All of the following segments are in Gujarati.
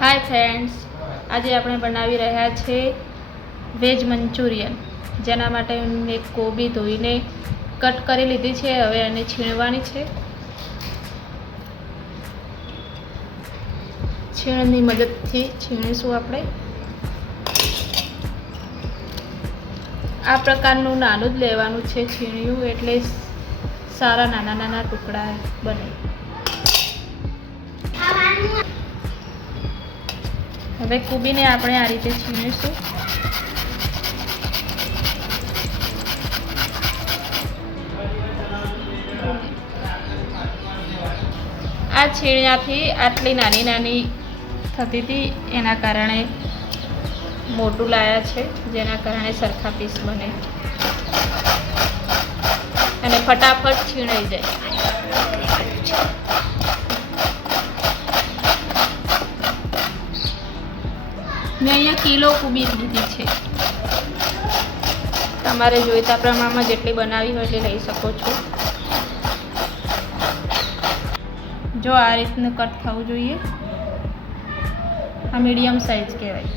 હાય ફ્રેન્ડ્સ, આજે આપણે બનાવી રહ્યા છે વેજ મંચુરિયન, જેના માટે મેં કોબી ધોઈને કટ કરી લીધી છે. હવે એને છીણવાની છે. છીણની મદદથી છીણીશું આપણે. આ પ્રકારનું નાનું જ લેવાનું છે છીણ્યું, એટલે સારા નાના નાના ટુકડા બને. હવે કોબીને આપણે આ રીતે છીણીશું. આ છીણ્યાથી આટલી નાની નાની થતી હતી, એના કારણે મોટું લાયા છે, જેના કારણે સરખા પીસ બને અને ફટાફટ છીણાઈ જાય. મેં અહીંયા કિલો કોબી લીધી છે. તમારે જોઈતા પ્રમાણમાં જેટલી બનાવી હોય તે લઈ શકો છો. જો આ રીતનું કટ થવું જોઈએ. આ મીડિયમ સાઈઝ કહેવાય.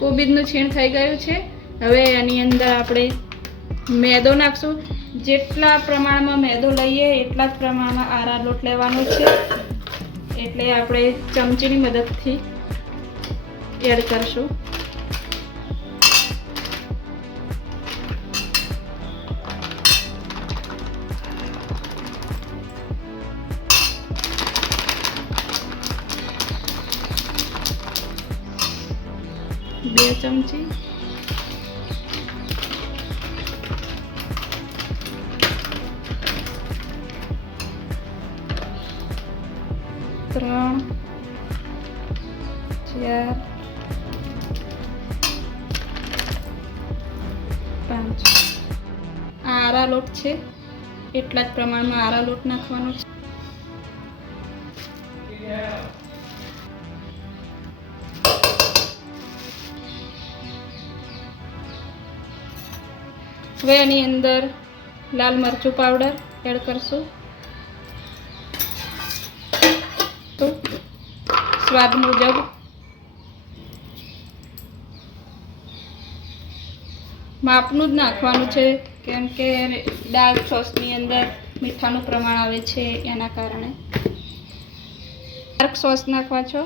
કોબીજનું છીણ થઈ ગયું છે. હવે એની અંદર આપણે મેદો નાખશું. જેટલા પ્રમાણમાં મેદો લઈએ એટલા જ પ્રમાણમાં આરા લોટ લેવાનો છે. એટલે આપણે ચમચીની મદદથી એડ કરશું. બે ચમચી, ત્રણ, ચાર, પાંચ. આ આરા લોટ છે, એટલા જ પ્રમાણમાં આરા લોટ નાખવાનો છે. હવે એની અંદર લાલ મરચું પાવડર એડ કરશું. તો સ્વાદ મુજબ માપનું જ નાખવાનું છે, કેમ કે ડાર્ક સોસની અંદર મીઠાનું પ્રમાણ આવે છે, એના કારણે ડાર્ક સોસ નાખવા છો.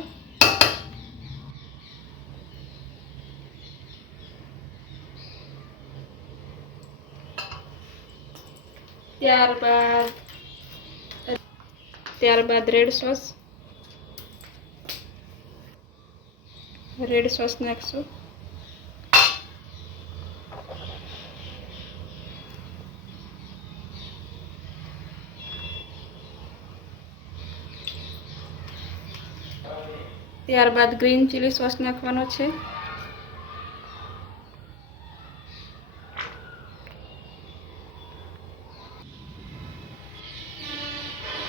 ત્યારબાદ રેડ સોસ નાખશું. ત્યારબાદ ગ્રીન ચીલી સોસ નાખવાનો છે.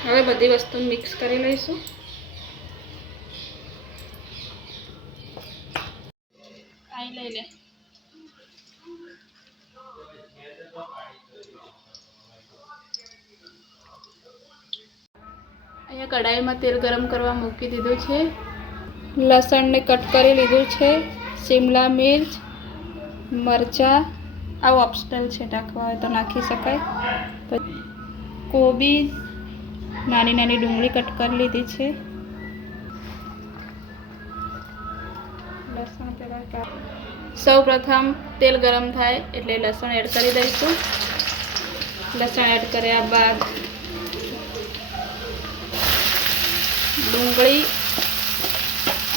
હવે બધી વસ્તુ મિક્સ કરી લઈશું. લઈ લે. અહીંયા કઢાઈમાં તેલ ગરમ કરવા મૂકી દીધું છે. લસણને કટ કરી લીધું છે. શિમલા મિર્ચ, મરચાં, આ ઓપ્શનલ છે, નાખવા હોય તો નાખી શકાય. કોબી, નાની નાની ડુંગળી કટ કરી લીધી છે. લસણ પહેલાં સૌ પ્રથમ તેલ ગરમ થાય એટલે લસણ એડ કરી દઈશું. લસણ એડ કર્યા બાદ ડુંગળી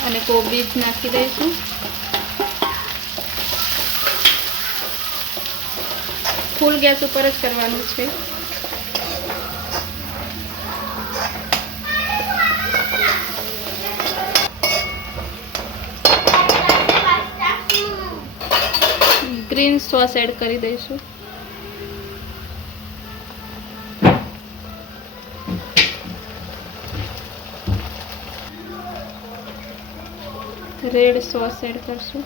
અને કોબીજ નાખી દઈશું. ફૂલ ગેસ ઉપર જ કરવાનું છે. ગ્રીન સોસ એડ કરી દઈશું. રેડ સોસ એડ કરશું.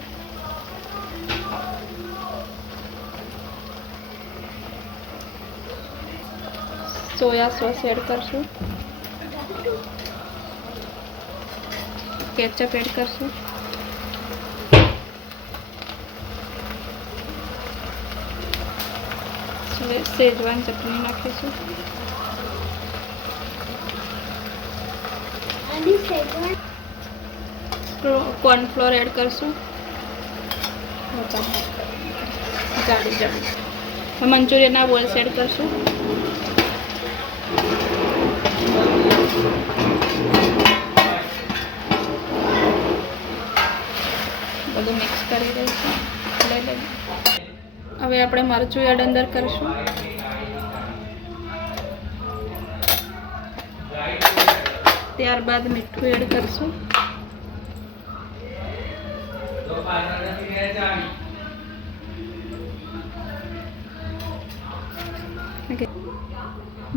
સોયા સોસ એડ કરશું. કેચઅપ એડ કરશું. સેજવાન ચટણી નાખીશું. કોર્નફ્લોર એડ કરશું. મંચુરિયનના બોલ્સ એડ કરશું. બધું મિક્સ કરી દઈશું. હવે આપણે મરચું એડ અંદર કરીશું. ત્યારબાદ મીઠું એડ કરીશું.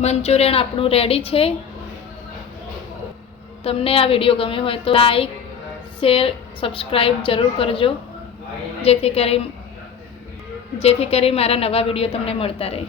મંચુરિયન આપણું રેડી છે. તમને આ વિડીયો ગમ્યો હોય તો લાઈક, શેર, સબસ્ક્રાઈબ જરૂર કરજો, જેથી કરી મારા નવા વિડીયો તમને મળતા રહે.